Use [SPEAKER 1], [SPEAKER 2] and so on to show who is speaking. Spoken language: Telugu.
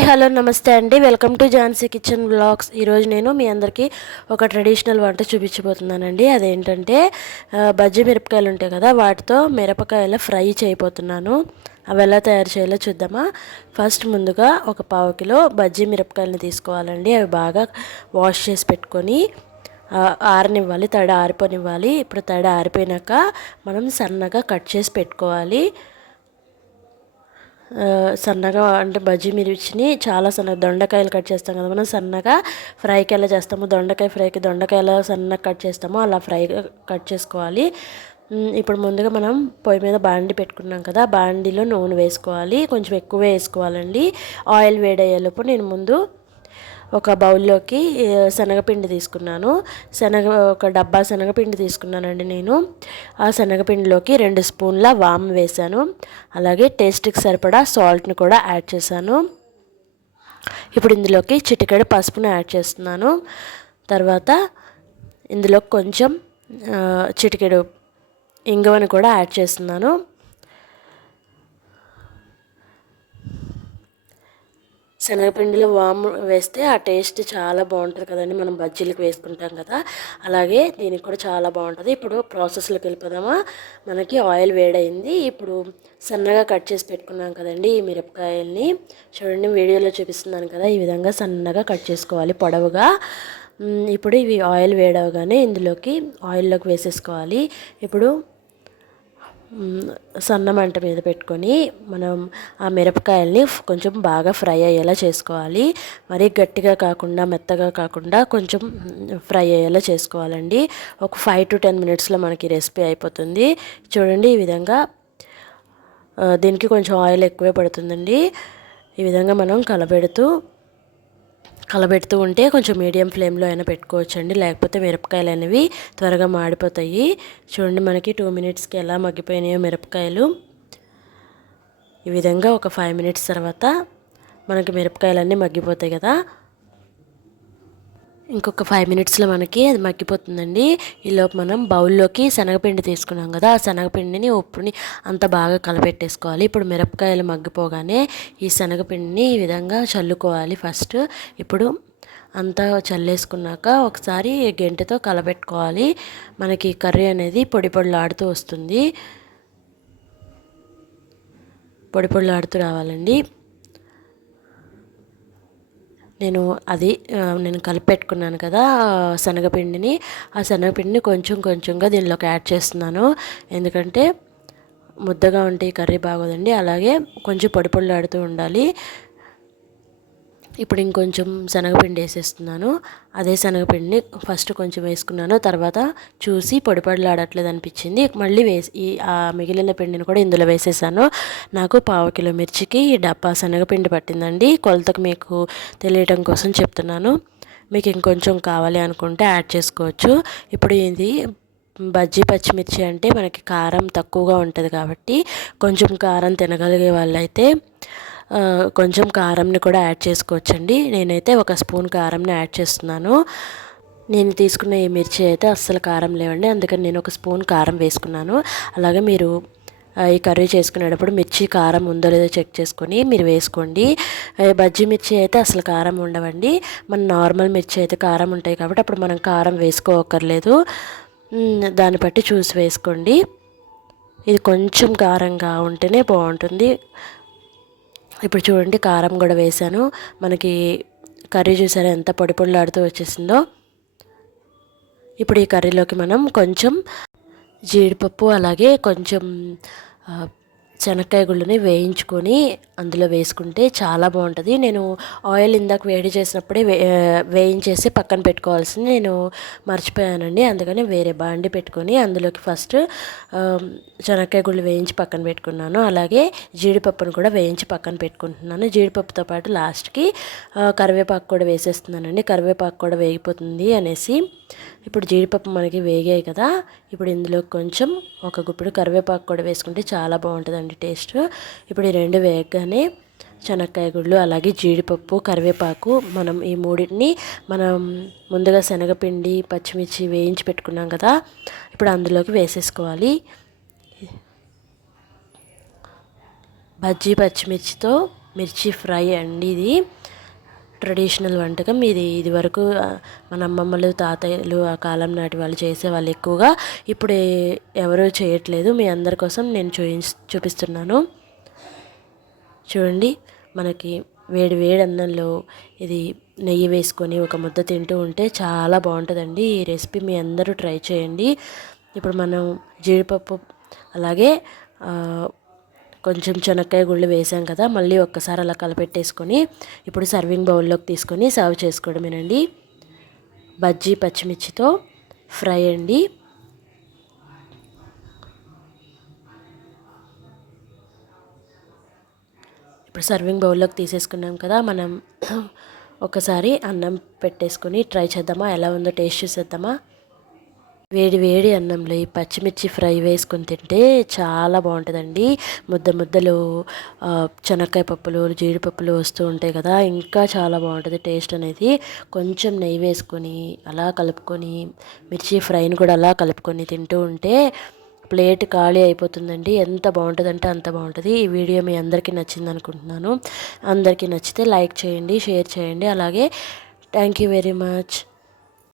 [SPEAKER 1] హలో నమస్తే అండి. Welcome to Jhansi kitchen blogs. ఈరోజు నేను మీ అందరికీ ఒక ట్రెడిషనల్ వంట చూపించబోతున్నానండి. అదేంటంటే ఆ, బజ్జీ మిరపకాయలు ఉంటాయి కదా వాటితో మిరపకాయల ఫ్రై చేయబోతున్నాను. అవి ఎలా తయారు చేయాలో చూద్దామా? ఫస్ట్ ముందుగా ఒక పావు కిలో బజ్జీ మిరపకాయలను తీసుకోవాలండి. అవి బాగా వాష్ చేసి పెట్టుకొని ఆరనివ్వాలి తడి ఆరిపోనివ్వాలి. ఇప్పుడు తడ ఆరిపోయినాక మనం సన్నగా కట్ చేసి పెట్టుకోవాలి. సన్నగా అంటే బజ్జీ మిర్చిని చాలా సన్నగా దొండకాయలు కట్ చేస్తాం కదా మనం సన్నగా ఫ్రైకి ఎలా చేస్తాము. దొండకాయ ఫ్రైకి దొండకాయ ఎలా సన్నగా కట్ చేస్తామో అలా ఫ్రై కట్ చేసుకోవాలి. ఇప్పుడు ముందుగా మనం పొయ్యి మీద బాండి పెట్టుకున్నాం కదా బాండీలో నూనె వేసుకోవాలి కొంచెం ఎక్కువ వేసుకోవాలండి. ఆయిల్ వేడయ్యేలోపు నేను ముందు ఒక బౌల్లోకి శనగపిండి తీసుకున్నాను. శనగ ఒక డబ్బా శనగపిండి తీసుకున్నానండి నేను. ఆ శనగపిండిలోకి రెండు స్పూన్ల వామ్ వేశాను. అలాగే టేస్ట్కి సరిపడా సాల్ట్ని కూడా యాడ్ చేశాను. ఇప్పుడు ఇందులోకి చిటికెడు పసుపును యాడ్ చేస్తున్నాను. తర్వాత ఇందులో కొంచెం చిటికెడు ఇంగువను కూడా యాడ్ చేస్తున్నాను. శనగపిండిలో వాము వేస్తే ఆ టేస్ట్ చాలా బాగుంటుంది కదండి. మనం బజ్జీలకు వేసుకుంటాం కదా. అలాగే దీనికి కూడా చాలా బాగుంటుంది. ఇప్పుడు ప్రాసెస్లోకి వెళ్ళిపోదామా. మనకి ఆయిల్ వేడైంది ఇప్పుడు సన్నగా కట్ చేసి పెట్టుకున్నాం కదండి ఈ మిరపకాయల్ని. చూడండి వీడియోలో చూపిస్తున్నాను కదా. ఈ విధంగా సన్నగా కట్ చేసుకోవాలి పొడవుగా. ఇప్పుడు ఇవి ఆయిల్ వేడవగానే ఇందులోకి ఆయిల్లోకి వేసేసుకోవాలి. ఇప్పుడు సన్న మంట మీద పెట్టుకొని మనం ఆ మిరపకాయల్ని కొంచెం బాగా ఫ్రై అయ్యేలా చేసుకోవాలి. మరీ గట్టిగా కాకుండా మెత్తగా కాకుండా కొంచెం ఫ్రై అయ్యేలా చేసుకోవాలండి. ఒక ఫైవ్ టు టెన్ మినిట్స్లో మనకి రెసిపీ అయిపోతుంది. చూడండి ఈ విధంగా దీనికి కొంచెం ఆయిల్ ఎక్కువే పడుతుందండి. ఈ విధంగా మనం కలబెడుతూ కలబెడుతూ ఉంటే కొంచెం మీడియం ఫ్లేమ్లో అయినా పెట్టుకోవచ్చండి. లేకపోతే మిరపకాయలు అనేవి త్వరగా మాడిపోతాయి. చూడండి మనకి టూ మినిట్స్కి ఎలా మగ్గిపోయినాయో మిరపకాయలు. ఈ విధంగా ఒక ఫైవ్ మినిట్స్ తర్వాత మనకి మిరపకాయలన్నీ మగ్గిపోతాయి కదా. ఇంకొక ఫైవ్ మినిట్స్లో మనకి అది మగ్గిపోతుందండి. ఈలోపు మనం బౌల్లోకి శనగపిండి తీసుకున్నాం కదా ఆ శనగపిండిని ఉప్పుని అంత బాగా కలపెట్టేసుకోవాలి. ఇప్పుడు మిరపకాయలు మగ్గిపోగానే ఈ శనగపిండిని ఈ విధంగా చల్లుకోవాలి ఫస్ట్ ఇప్పుడు అంతా చల్లేసుకున్నాక ఒకసారి గెంటతో కలపెట్టుకోవాలి. మనకి కర్రీ అనేది పొడి పొడిలాడుతూ వస్తుంది. పొడి పొడిలాడుతూ రావాలండి. నేను అది నేను కలిపెట్టుకున్నాను కదా శనగపిండిని. ఆ శనగపిండిని కొంచెం కొంచెంగా దీనిలోకి యాడ్ చేస్తున్నాను. ఎందుకంటే ముద్దగా ఉంటే కర్రీ బాగోదండి. అలాగే కొంచెం పొడి పొడిలాడుతూ ఉండాలి. ఇప్పుడు ఇంకొంచెం శనగపిండి వేసేస్తున్నాను. అదే శనగపిండిని ఫస్ట్ కొంచెం వేసుకున్నాను. తర్వాత చూసి పొడి పొడిలాడట్లేదు అనిపించింది. మళ్ళీ వేసి ఈ ఆ మిగిలిన పిండిని కూడా ఇందులో వేసేసాను. నాకు పావు కిలో మిర్చికి డబ్బా శనగపిండి పట్టిందండి. కొలతకు మీకు తెలియటం కోసం చెప్తున్నాను. మీకు ఇంకొంచెం కావాలి అనుకుంటే యాడ్ చేసుకోవచ్చు. ఇప్పుడు ఇది బజ్జీ పచ్చిమిర్చి అంటే మనకి కారం తక్కువగా ఉంటుంది కాబట్టి కొంచెం కారం తినగలిగే వాళ్ళైతే కొంచెం కారంని కూడా యాడ్ చేసుకోవచ్చండి. నేనైతే ఒక స్పూన్ కారంని యాడ్ చేస్తున్నాను. నేను తీసుకున్న ఈ మిర్చి అయితే అస్సలు కారం లేవండి. అందుకని నేను ఒక స్పూన్ కారం వేసుకున్నాను. అలాగే మీరు ఈ కర్రీ చేసుకునేటప్పుడు మిర్చి కారం ఉందో లేదో చెక్ చేసుకొని మీరు వేసుకోండి. బజ్జి బజ్జీ మిర్చి అయితే అసలు కారం ఉండవండి. మన నార్మల్ మిర్చి అయితే కారం ఉంటాయి కాబట్టి అప్పుడు మనం కారం వేసుకోవక్కర్లేదు. దాన్ని బట్టి చూసి వేసుకోండి. ఇది కొంచెం కారంగా ఉంటేనే బాగుంటుంది. ఇప్పుడు చూడండి కారం కూడా వేసాను మనకి కర్రీ చూసారా ఎంత పొడి పొడిలాడుతూ వచ్చేసిందో. ఇప్పుడు ఈ కర్రీలోకి మనం కొంచెం జీడిపప్పు అలాగే కొంచెం శనక్కాయ గుళ్ళని వేయించుకొని అందులో వేసుకుంటే చాలా బాగుంటుంది. నేను ఆయిల్ ఇందాక వేడి చేసినప్పుడే వే వేయించేసి పక్కన పెట్టుకోవాల్సింది. నేను మర్చిపోయానండి. అందుకని వేరే బాండి పెట్టుకొని అందులోకి ఫస్ట్ శనక్కాయ గుళ్ళు వేయించి పక్కన పెట్టుకున్నాను. అలాగే జీడిపప్పును కూడా వేయించి పక్కన పెట్టుకుంటున్నాను. జీడిపప్పుతో పాటు లాస్ట్కి కరివేపాకు కూడా వేసేస్తున్నానండి. కరివేపాకు కూడా వేగిపోతుంది అనేసి ఇప్పుడు జీడిపప్పు మనకి వేగాయి కదా. ఇప్పుడు ఇందులో కొంచెం ఒక గుప్పిడి కరివేపాకు కూడా వేసుకుంటే చాలా బాగుంటుందండి టేస్ట్. ఇప్పుడు ఈ రెండు వేగగానే శనక్కాయ గుళ్ళు అలాగే జీడిపప్పు కరివేపాకు మనం ఈ మూడింటిని మనం ముందుగా శనగపిండి పచ్చిమిర్చి వేయించి పెట్టుకున్నాం కదా. ఇప్పుడు అందులోకి వేసేసుకోవాలి. బజ్జీ పచ్చిమిర్చితో మిర్చి ఫ్రై అండి ఇది. ట్రెడిషనల్ వంటకం. ఇది ఇది వరకు మన అమ్మమ్మలు తాతయ్యలు ఆ కాలం నాటి వాళ్ళు చేసేవాళ్ళు ఎక్కువగా. ఇప్పుడు ఎవరూ చేయట్లేదు. మీ అందరి కోసం నేను చూపి చూపిస్తున్నాను. చూడండి మనకి వేడి వేడి అన్నంలో ఇది నెయ్యి వేసుకొని ఒక ముద్ద తింటూ ఉంటే చాలా బాగుంటుందండి. ఈ రెసిపీ మీ అందరూ ట్రై చేయండి. ఇప్పుడు మనం జీడిపప్పు అలాగే కొంచెం చెనక్కాయ గుళ్ళు వేసాం కదా మళ్ళీ ఒక్కసారి అలా కలపెట్టేసుకొని ఇప్పుడు సర్వింగ్ బౌల్లోకి తీసుకొని సర్వ్ చేసుకోవడమేనండి. బజ్జీ పచ్చిమిర్చితో ఫ్రై అండి. ఇప్పుడు సర్వింగ్ బౌల్లోకి తీసేసుకున్నాం కదా మనం ఒకసారి అన్నం పెట్టేసుకొని ట్రై చేద్దామా? ఎలా ఉందో టేస్ట్ చూసేద్దామా? వేడి వేడి అన్నంలో ఈ పచ్చిమిర్చి ఫ్రై వేసుకొని తింటే చాలా బాగుంటుందండి. ముద్ద ముద్దలు ఆ, శనక్కాయ పప్పులు జీడిపప్పులు వస్తూ ఉంటాయి కదా ఇంకా చాలా బాగుంటుంది టేస్ట్ అనేది. కొంచెం నెయ్యి వేసుకొని అలా కలుపుకొని మిర్చి ఫ్రైని కూడా అలా కలుపుకొని తింటూ ఉంటే ప్లేట్ ఖాళీ అయిపోతుందండి. ఎంత బాగుంటుందంటే అంత బాగుంటుంది. ఈ వీడియో మీ అందరికీ నచ్చింది అనుకుంటున్నాను. అందరికీ నచ్చితే లైక్ చేయండి షేర్ చేయండి. అలాగే థ్యాంక్ యూ వెరీ మచ్.